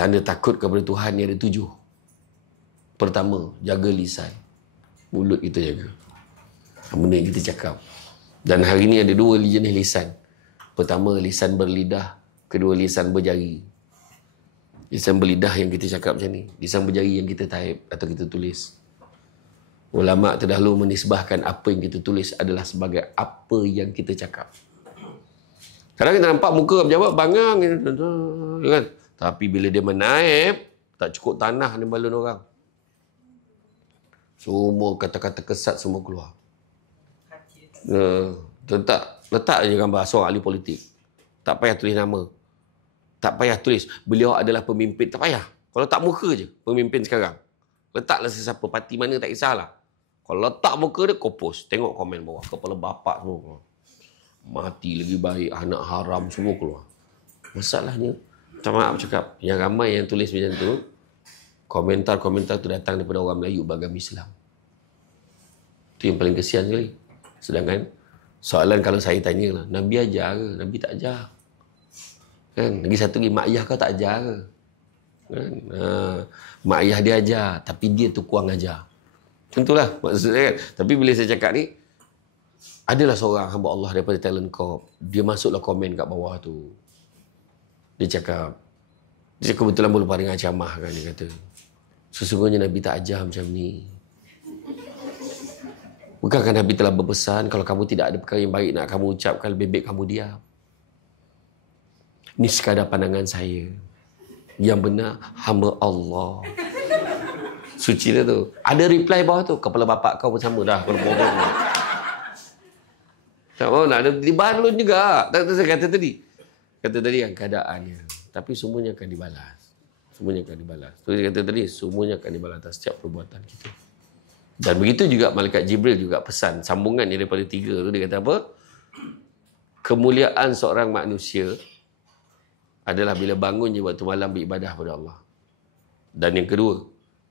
Tanda takut kepada Tuhan ni ada 7. Pertama, jaga lisan. Mulut kita jaga. Benda yang kita cakap. Dan hari ni ada 2 jenis lisan. Pertama, lisan berlidah. Kedua, lisan berjari. Lisan berlidah yang kita cakap macam ni. Lisan berjari yang kita type atau kita tulis. Ulama' terdahulu menisbahkan apa yang kita tulis adalah sebagai apa yang kita cakap. Kadang kita nampak muka pejabat bangang kan? Tapi bila dia menaip, tak cukup tanah ni balon orang. Semua kata-kata kesat semua keluar. Letak je gambar seorang ahli politik. Tak payah tulis nama. Tak payah tulis beliau adalah pemimpin. Tak payah. Kalau tak muka je pemimpin sekarang. Letaklah sesiapa, parti mana tak kisahlah. Kalau letak muka dia, kau post. Tengok komen bawah. Kepala bapak semua keluar. Mati lagi baik, anak haram semua keluar. Masalahnya, minta maaf cakap, yang ramai yang tulis macam tu, komentar-komentar tu datang daripada orang Melayu beragama Islam. Itu yang paling kesian sekali. Sedangkan, soalan kalau saya tanya lah, Nabi ajar ke? Nabi tak ajar. Kan? Lagi satu lagi, mak ayah kau tak ajar ke? Kan? Mak ayah dia ajar, tapi dia tu kurang ajar. Tentulah maksudnya kan. Tapi bila saya cakap ni, adalah seorang hamba Allah daripada Talent Corp. Dia masuklah komen kat bawah tu. Dia cakap kebetulan berlepas dengan camah kan, dia kata, sesungguhnya Nabi tak ajar macam ni. Bukankah Nabi telah berpesan, kalau kamu tidak ada perkara yang baik nak kamu ucapkan, lebih baik kamu diam. Ini sekadar pandangan saya. Yang benar, hamba Allah. Suci dia tu. Ada reply bawah tu, kepala bapak kau pun sama dah. Kalau bodoh. Tak mahu nak ada dibalun juga. Tak saya kata tadi. Kata tadi yang keadaannya. Tapi semuanya akan dibalas. Semuanya akan dibalas. So, dia kata tadi, semuanya akan dibalas atas setiap perbuatan kita. Dan begitu juga Malaikat Jibril juga pesan. Sambungannya daripada 3 tu, dia kata apa? Kemuliaan seorang manusia adalah bila bangun je waktu malam beribadah kepada Allah. Dan yang kedua,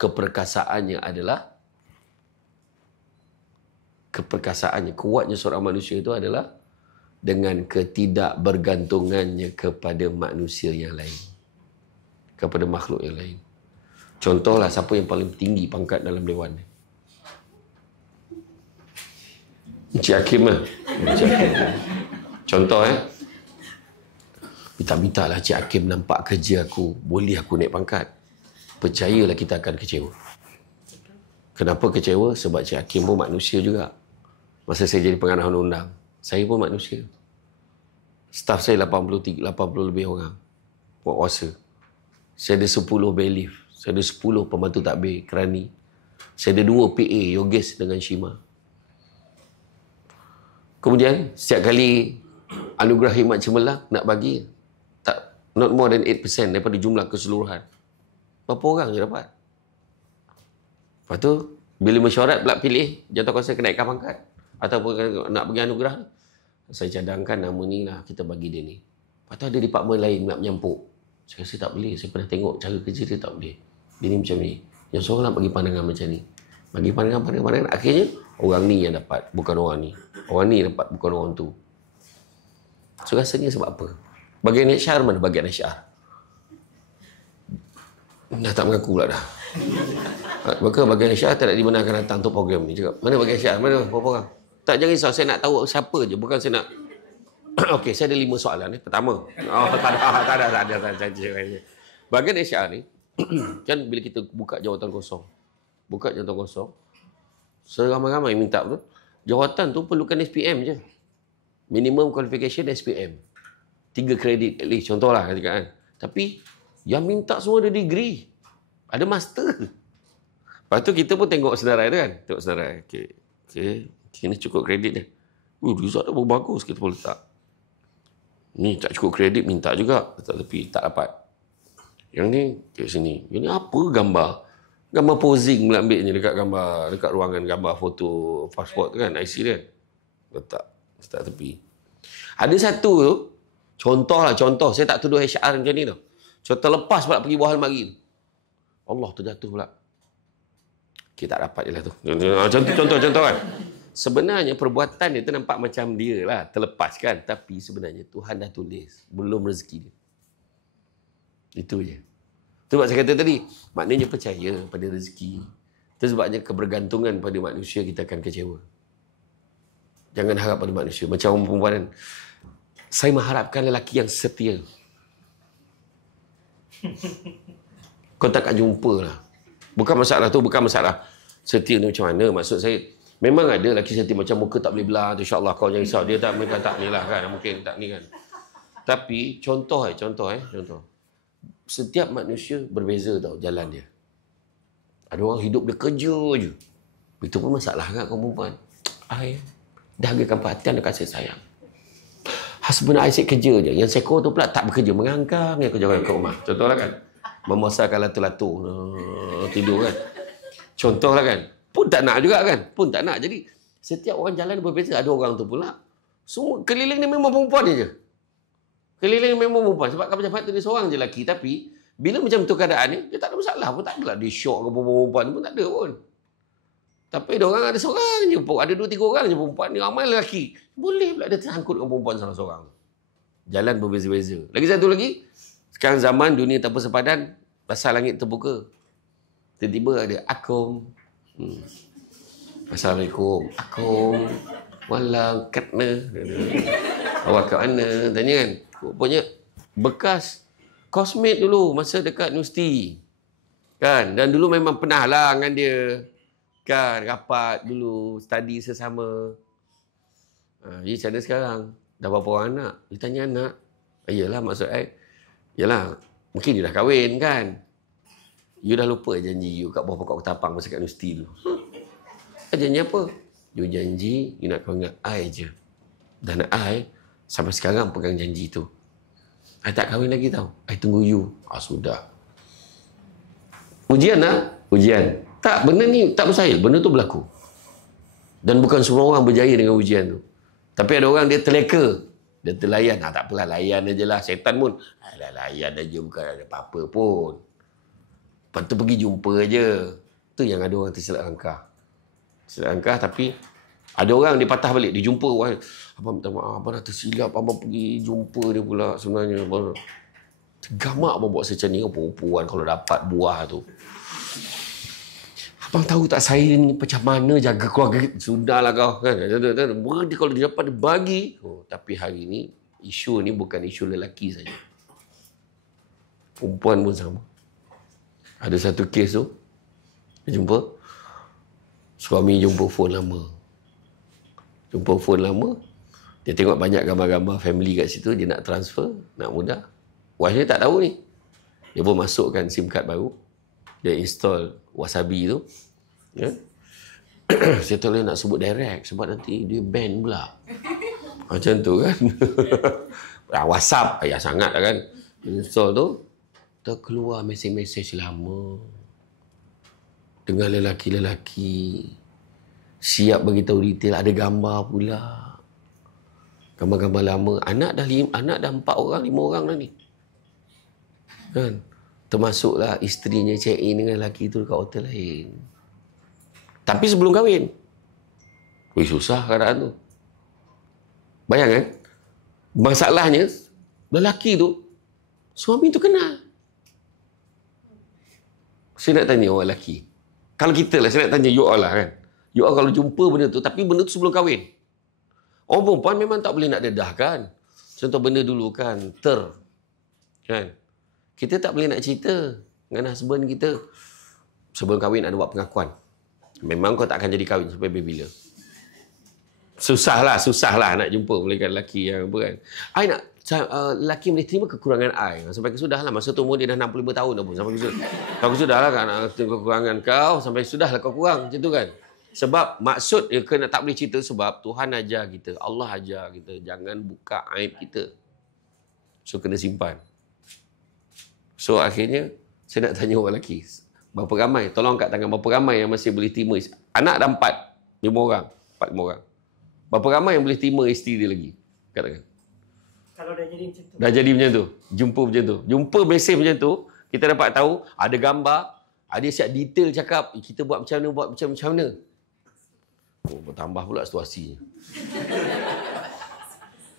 keperkasaannya adalah kuatnya seorang manusia itu adalah dengan ketidakbergantungannya kepada manusia yang lain, kepada makhluk yang lain. Contohlah siapa yang paling tinggi pangkat dalam dewan ni? Encik Hakim lah. Contoh minta lah Encik Hakim nampak kerja aku, boleh aku naik pangkat. Percayalah kita akan kecewa. Kenapa kecewa? Sebab Encik Hakim pun manusia juga. Masa saya jadi pengarah undang-undang, saya pun manusia. Staf saya 80 lebih orang. Buat kuasa. Saya ada 10 bailiff. Saya ada 10 pembantu takbir, kerani. Saya ada 2 PA, Yogesh dengan Shima. Kemudian, setiap kali anugerah khidmat cemerlang nak bagi, not more than 8% daripada jumlah keseluruhan. Berapa orang je dapat? Lepas tu, bila mesyuarat pula pilih jawatan kuasa kenaikan pangkat ataupun nak bagi anugerah, saya cadangkan nama ni lah, kita bagi dia ni. Lepas tu ada departmen lain nak menyampuk. Saya rasa tak boleh. Saya pernah tengok cara kerja dia, tak boleh. Dia ni macam ni. Yang seorang nak bagi pandangan macam ni. Bagi pandangan. Akhirnya, orang ni yang dapat, bukan orang ni. Orang ni dapat, bukan orang tu. So, rasanya sebab apa? Bagian HR mana bagian HR? Dah tak mengaku pula dah. Maka bagian HR tak dibenarkan datang untuk program ni. Cakap, mana bagian HR? Mana? Berapa orang? Tak, jangan risau. Saya nak tahu siapa je. Bukan saya nak... Okey, saya ada 5 soalan. Pertama. Tak ada. Bagian HR ni, kan bila kita buka jawatan kosong. Seramai-ramai minta tu. Jawatan tu perlukan SPM je. Minimum qualification SPM. 3 kredit at least. Contohlah. Kan. Tapi, yang minta semua ada degree. Ada master. Lepas tu kita pun tengok senarai tu kan. Tengok senarai. Okey. Ini cukup kredit dia. Result dia pun bagus. Kita pun letak. Ni tak cukup kredit, minta juga. Letak tepi. Tak dapat. Yang ni, kat sini. Yang ni apa gambar? Gambar posing pula ambil ni dekat ruangan gambar foto pasport tu kan. IC dia kan. Letak tepi. Ada satu tu. Contoh. Saya tak tuduh HR macam ni tau. Contoh lepas pula pergi bawah almari tu. Allah terjatuh pula. Kita tak dapat je lah tu. Contoh kan. Sebenarnya perbuatan dia tu nampak macam dia lah. Terlepas kan. Tapi sebenarnya Tuhan dah tulis. Belum rezeki dia. Itu je. Sebab saya kata tadi, maknanya percaya pada rezeki. Itu sebabnya kebergantungan pada manusia kita akan kecewa. Jangan harap pada manusia. Macam orang perempuan kan. Saya mengharapkan lelaki yang setia. Kau takkan jumpa lah. Bukan masalah tu, bukan masalah setia ni macam mana. Maksud saya, memang ada lelaki setia macam muka tak boleh belah. InsyaAllah kau jangan risau. Dia tak mungkin tak ni lah kan. Mungkin tak ni kan. Tapi contoh. Setiap manusia berbeza tau jalan dia. Ada orang hidup dia kerja je. Itu pun masalah kan kau perempuan. Dahagakan perhatian dan kasih sayang. Husband asyik kerja je. Yang sekor tu pula tak bekerja. Mengangkang yang kerja kat rumah. Contohlah kan. Memasarkan lato-lato. Tidur kan. Contohlah kan. Pun tak nak juga kan. Pun tak nak. Jadi setiap orang jalan berbeza. Ada orang tu pula. Semua keliling ni memang perempuan je. Keliling memang perempuan. Sebab kapal jahat tu dia seorang je lelaki. Tapi bila macam tu keadaan ni, dia tak ada masalah pun. Tak adalah dia syok ke perempuan pun. Tak ada pun. Tapi ada orang ada seorang je. Ada 2-3 orang je perempuan ni. Ramai lelaki. Boleh pula dia tersangkut dengan perempuan seorang-seorang. Jalan berbeza-beza. Lagi satu lagi. Sekarang zaman dunia tanpa sepadan. Pasal langit terbuka. Tiba-tiba ada Akum. Assalamualaikum. Akum. Walang katna. Awak kat mana? Tanya kan. Rupanya bekas kosmet dulu masa dekat universiti. Kan? Dan dulu memang pernah lah dengan dia. Kan? Rapat dulu. Study sesama. Jadi macam mana sekarang? Dah berapa orang anak? Dia tanya anak. Iyalah maksud saya. Yalah. Mungkin dia dah kahwin kan? You dah lupa janji you kat bawah pokok ketapang masa kat universiti dulu. Janji apa? You janji you nak kahwin dengan I je. Dan I sampai sekarang pegang janji tu. I tak kahwin lagi tau. I tunggu you. Sudah. Ujian lah. Ujian. Tak, benda ni tak mustahil. Benda tu berlaku. Dan bukan semua orang berjaya dengan ujian tu. Tapi ada orang dia terleka. Dia terlayan. Tak apalah, layan aje lah. Syaitan pun, layan aja, bukan ada apa-apa pun. Lepas tu pergi jumpa aje. Tu yang ada orang tersilap langkah. Tersilap langkah tapi ada orang dia patah balik. Dia jumpa. Abang minta maaf. Abang dah tersilap. Abang pergi jumpa dia pula sebenarnya. Abang tergamak abang buat macam ni. Perempuan kalau dapat buah tu. Abang tahu tak saya ni macam mana jaga keluarga. Sudahlah kau. Kan? Dia kalau dia dapat dia bagi. Tapi hari ni isu ni bukan isu lelaki saja. Perempuan pun sama. Ada satu kes tu. Dia jumpa. Suami jumpa phone lama. Jumpa phone lama. Dia tengok banyak gambar-gambar family kat situ. Dia nak transfer. Nak mudah. Wife dia tak tahu ni. Dia pun masukkan SIM card baru. Dia install Wasabi tu. Ya? Saya tak boleh nak sebut direct. Sebab nanti dia ban pula. Macam tu kan. WhatsApp. Ayah sangat lah kan. Install tu. Terkeluar mesej-mesej lama. Dengan lelaki-lelaki. Siap bagi tahu detail. Ada gambar pula. Gambar-gambar lama. Anak dah 4 orang, 5 orang dah ni. Kan? Termasuklah isterinya check in dengan lelaki tu dekat hotel lain. Tapi sebelum kahwin. Susah keadaan tu. Bayangkan. Masalahnya, lelaki tu, suami tu kenal. Saya nak tanya orang lelaki. Kalau kita lah, saya nak tanya you all lah kan. You all kalau jumpa benda tu, tapi benda tu sebelum kahwin. Orang perempuan memang tak boleh nak dedahkan. Contoh benda dulu kan, kan. Kita tak boleh nak cerita dengan husband kita. Sebelum kahwin ada buat pengakuan. Memang kau tak akan jadi kahwin sampai bila. Susah lah nak jumpa melainkan lelaki yang apa kan. I nak, lelaki boleh terima kekurangan I. Sampai kesudah lah. Masa tu umur dia dah 65 tahun dah pun. Sampai kesudah. Kau kesudah lah kan. Kekurangan kau. Sampai sudah lah kau kurang. Macam tu kan. Sebab maksud dia kena tak boleh cerita sebab Tuhan ajar kita. Allah ajar kita. Jangan buka aib kita. So kena simpan. So akhirnya saya nak tanya orang lelaki. Berapa ramai? Tolong kat tangan berapa ramai yang masih boleh terima. Anak dah 4, 5 orang. 4, 5 orang. Berapa ramai yang boleh terima isteri dia lagi? Katakan. Kalau dah jadi macam tu. Dah jadi macam tu. Jumpa macam tu. Jumpa mesej macam tu. Kita dapat tahu. Ada gambar. Ada siap detail cakap. Kita buat macam mana. Buat macam mana. Bertambah pula situasinya.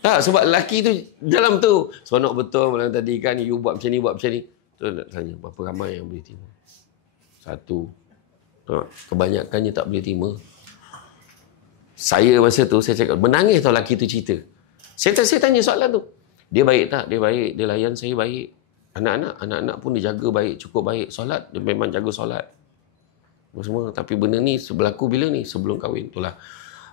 Tak, sebab lelaki tu dalam tu. Seronok betul malam tadi kan. You buat macam ni, buat macam ni. Tu nak tanya, berapa ramai yang boleh terima? Satu. Kebanyakannya tak boleh terima. Saya masa tu, saya cakap, menangis tau lelaki tu cerita. Saya tanya soalan tu. Dia baik tak? Dia baik. Dia layan saya baik. Anak-anak pun dia jaga baik, cukup baik. Solat, dia memang jaga solat. Semua. Tapi benda ni berlaku bila ni? Sebelum kahwin. Itulah.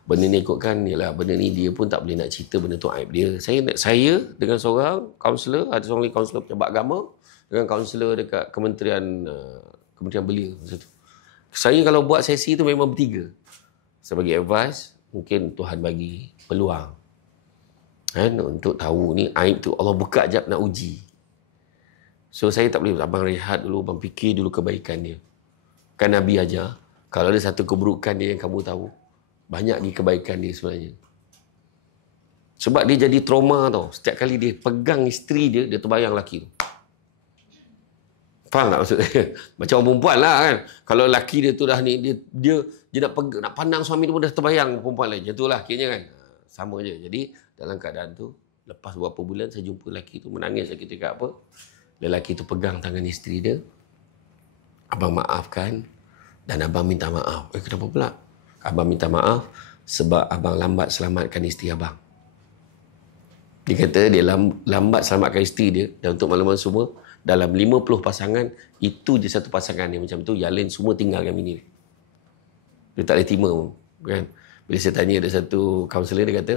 Benda ni ikutkan, yalah, benda ni dia pun tak boleh nak cerita benda tu aib dia. Saya dengan seorang kaunselor, ada seorang lagi kaunselor pejabat agama, dengan kaunselor dekat Kementerian Belia masa tu. Saya kalau buat sesi tu memang bertiga. Saya bagi advice, mungkin Tuhan bagi peluang. Kan, untuk tahu ni aib tu Allah buka jap nak uji. So saya tak boleh, abang rehat dulu, abang fikir dulu kebaikan dia. Kan Nabi ajar, kalau ada satu keburukan dia yang kamu tahu, banyak di kebaikan dia sebenarnya. Sebab dia jadi trauma tau. Setiap kali dia pegang isteri dia, dia terbayang lelaki tu. Faham tak maksud saya? Macam orang perempuan lah kan. Kalau lelaki dia tu dah ni, dia nak pandang suami tu pun dah terbayang perempuan lain. Macam tu lah kiranya kan. Sama je. Jadi dalam keadaan tu, lepas beberapa bulan saya jumpa lelaki tu, menangis lagi cakap apa. Lelaki tu pegang tangan isteri dia. Abang maafkan dan abang minta maaf. Kenapa pula? Abang minta maaf sebab abang lambat selamatkan isteri abang. Dia kata dia lambat selamatkan isteri dia, dan untuk makluman semua, dalam 50 pasangan, itu je satu pasangan yang macam tu, yang lain semua tinggalkan bini dia. Dia tak boleh terima pun. Kan? Bila saya tanya ada satu kaunselor, dia kata,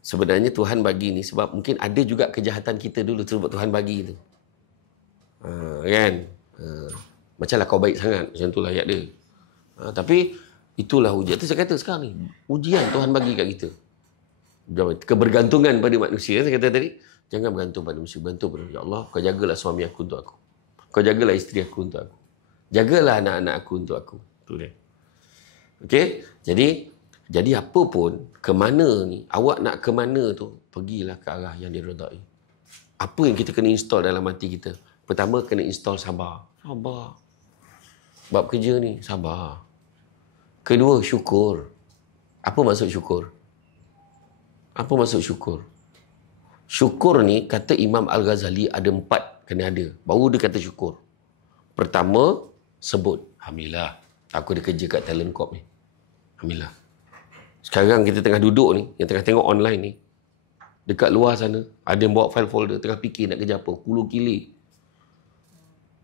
sebenarnya Tuhan bagi ni sebab mungkin ada juga kejahatan kita dulu sebab Tuhan bagi tu. Kan? Macamlah kau baik sangat, macam tu lah ayat dia. Tapi itulah ujian. Itu saya kata sekarang ni, ujian Tuhan bagi kat kita. Kebergantungan pada manusia, saya kata tadi, jangan bergantung pada manusia, bergantung pada ya Allah, kau jagalah suami aku untuk aku. Kau jagalah isteri aku untuk aku. Jagalah anak-anak aku untuk aku. Tu dia. Okey? Jadi apa pun, ke mana ni, awak nak ke mana tu, pergilah ke arah yang diredai. Apa yang kita kena install dalam hati kita? Pertama, kena install sabar. Sabar. Bab kerja ni, sabar. Kedua, syukur. Apa maksud syukur? Apa maksud syukur? Syukur ni, kata Imam Al-Ghazali, ada 4 kena ada. Baru dia kata syukur. Pertama, sebut. Alhamdulillah, aku ada kerja kat Talent Corp ni. Alhamdulillah. Sekarang kita tengah duduk ni, yang tengah tengok online ni, dekat luar sana, ada yang bawa file folder, tengah fikir nak kerja apa. Kulu kilir.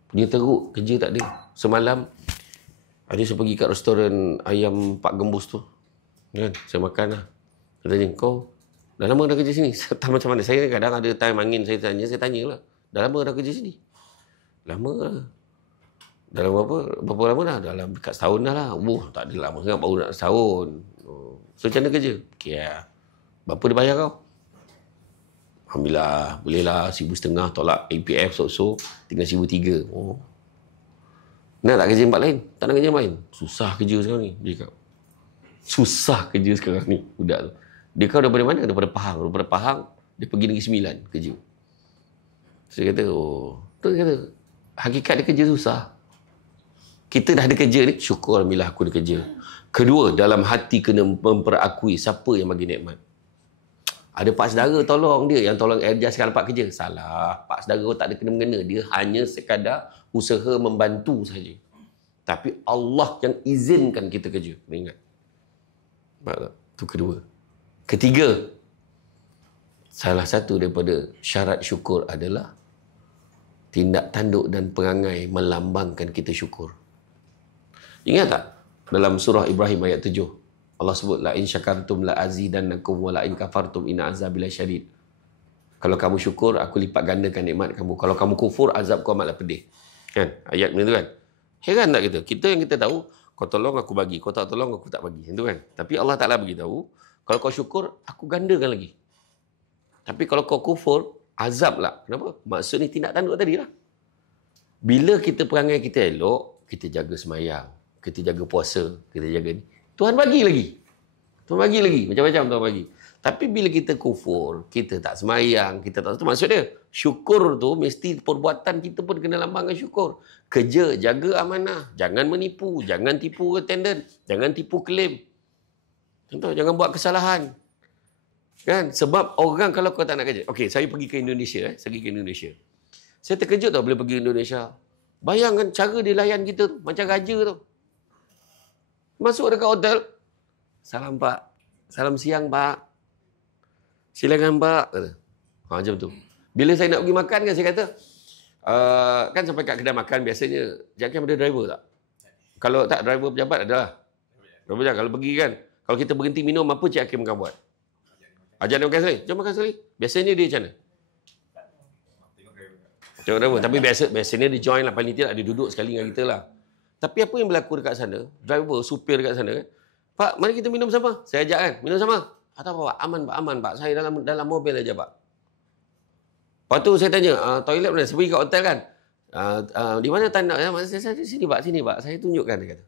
Punya teruk, kerja tak ada. Semalam, ada saya pergi kat restoran ayam Pak Gembus tu. Kan? Saya makan lah. Saya tanya, kau dah lama dah kerja sini? Tak macam mana? Saya kadang ada time angin, saya tanya lah. Dah lama dah kerja sini? Lama lah. Dalam berapa lama dah? Dalam dekat setahun dah lah. Tak ada lama sangat, baru nak setahun. So, macam mana kerja? Okay lah. Berapa dia bayar kau? Alhamdulillah, boleh lah. 1,500 tolak APF, so tinggal 1,300. Nak tak kerja tempat lain? Tak nak kerja tempat lain? Susah kerja sekarang ni. Dia kata, susah kerja sekarang ni. Budak tu. Dia kau daripada mana? Daripada Pahang. Daripada Pahang, dia pergi Negeri Sembilan kerja. Saya kata, tu dia kata, hakikat dia kerja susah. Kita dah ada kerja ni, syukur alhamdulillah aku ada kerja. Kedua, dalam hati kena memperakui siapa yang bagi nikmat. Ada pak saudara tolong dia, yang tolong adjustkan dapat kerja. Salah. Pak saudara tak ada kena-mengena. Dia hanya sekadar usaha membantu saja. Tapi Allah yang izinkan kita kerja. Kena ingat. Itu kedua. Ketiga, salah satu daripada syarat syukur adalah tindak tanduk dan perangai melambangkan kita syukur. Ingat tak? Dalam surah Ibrahim ayat 7. Allah sebut, la in syakartum la azidannakum wa la in kafartum inna azabi lasyadid. Kalau kamu syukur, aku lipat gandakan nikmat kamu. Kalau kamu kufur, azabku amatlah pedih. Kan? Ayat macam tu kan? Heran tak kita? Kita yang kita tahu, kau tolong aku bagi, kau tak tolong aku tak bagi. Itu kan? Tapi Allah Ta'ala beritahu, kalau kau syukur, aku gandakan lagi. Tapi kalau kau kufur, azab lah. Kenapa? Maksud ni tindak tanduk tadi lah. Bila kita perangai kita elok, kita jaga semayang, kita jaga puasa, kita jaga ni. Tuhan bagi lagi. Tuhan bagi lagi. Macam-macam Tuhan bagi. Tapi bila kita kufur, kita tak semayang, kita tak... Itu maksud dia. Syukur tu mesti perbuatan kita pun kena lambangkan syukur. Kerja, jaga amanah. Jangan menipu. Jangan tipu attendant. Jangan tipu claim. Contoh, jangan buat kesalahan. Kan? Sebab orang kalau kau tak nak kerja. Okey, saya pergi ke Indonesia. Saya pergi ke Indonesia. Saya terkejut tau bila pergi Indonesia. Bayangkan cara dia layan kita tu. Macam raja tu. Masuk dekat hotel. Salam Pak. Salam siang Pak. Silakan Pak. Kata. Macam tu. Bila saya nak pergi makan kan saya kata, kan sampai kat kedai makan biasanya, JKM ada driver tak? Kalau tak, driver pejabat adalah. Driver pejabat. Kalau pergi kan, kalau kita berhenti minum, apa Cik Hakim akan buat? Ajar dia makan sekali. Jom makan sekali. Biasanya dia macam mana? Tengok driver. Tapi biasanya dia join lah. Paling tidak dia duduk sekali dengan kita lah. Tapi apa yang berlaku dekat sana, driver, supir dekat sana kan, Pak, mari kita minum sama. Saya ajak kan, minum sama. Tak apa Pak, aman Pak. Saya dalam mobil aja Pak. Lepas tu saya tanya, toilet mana? Saya pergi kat hotel kan. Di mana tanda? Sini Pak. Saya tunjukkan. Dia kata.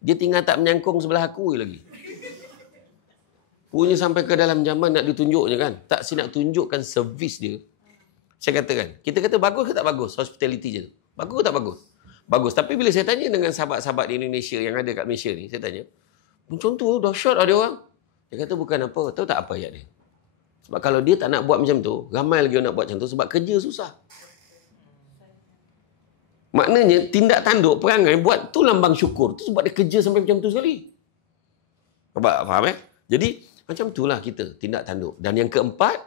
Dia tinggal tak menyangkung sebelah aku lagi. Punya sampai ke dalam zaman nak ditunjuknya kan. Tak, saya nak tunjukkan servis dia. Saya katakan, kita kata bagus ke tak bagus? Hospitality je tu. Bagus ke tak bagus? Bagus. Tapi bila saya tanya dengan sahabat-sahabat di Indonesia yang ada kat Malaysia ni, saya tanya, macam tu, dahsyat lah dia orang. Dia kata bukan apa. Tahu tak apa ayat dia? Sebab kalau dia tak nak buat macam tu, ramai lagi orang nak buat macam tu sebab kerja susah. Maknanya tindak tanduk perangai buat tu lambang syukur. Tu sebab dia kerja sampai macam tu sekali. Faham Jadi macam itulah kita tindak tanduk. Dan yang keempat,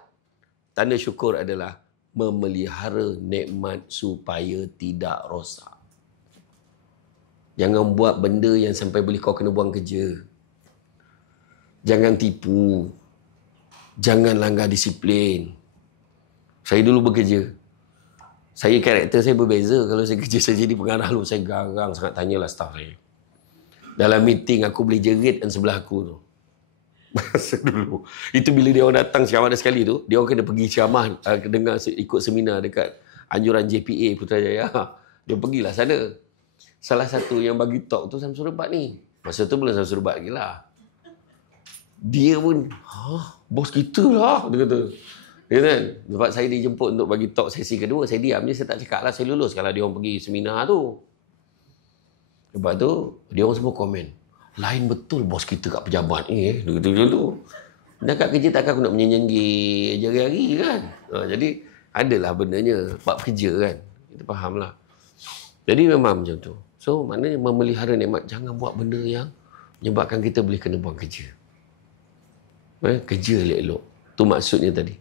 tanda syukur adalah memelihara nikmat supaya tidak rosak. Jangan buat benda yang sampai boleh kau kena buang kerja. Jangan tipu. Jangan langgar disiplin. Saya dulu bekerja. Karakter saya berbeza. Kalau saya kerja saya jadi pengarah lu, saya garang sangat, tanyalah staff saya. Dalam meeting aku boleh jerit dan sebelah aku tu. Masa dulu. Itu bila dia orang datang ceramah ada sekali tu, dia orang kena pergi ceramah dengar ikut seminar dekat anjuran JPA Putrajaya. Dia pergilah sana. Salah satu yang bagi talk tu Samsul Rebat ni. Masa tu belum Samsul Rebat lagi lah. Dia pun, bos kita lah, dia kata. Dia kan, sebab saya dijemput untuk bagi talk sesi kedua, saya diam je, saya tak cakap lah, saya lulus kalau dia orang pergi seminar tu. Lepas tu, dia orang semua komen, lain betul bos kita kat pejabat ni, dia kata macam tu. Dan kat kerja takkan aku nak menyenyengi hari-hari kan. Jadi, adalah bendanya, bab kerja kan. Kita faham lah. Jadi memang macam tu. So, maknanya memelihara nikmat, jangan buat benda yang menyebabkan kita boleh kena buang kerja. Kerja elok-elok. Tu maksudnya tadi.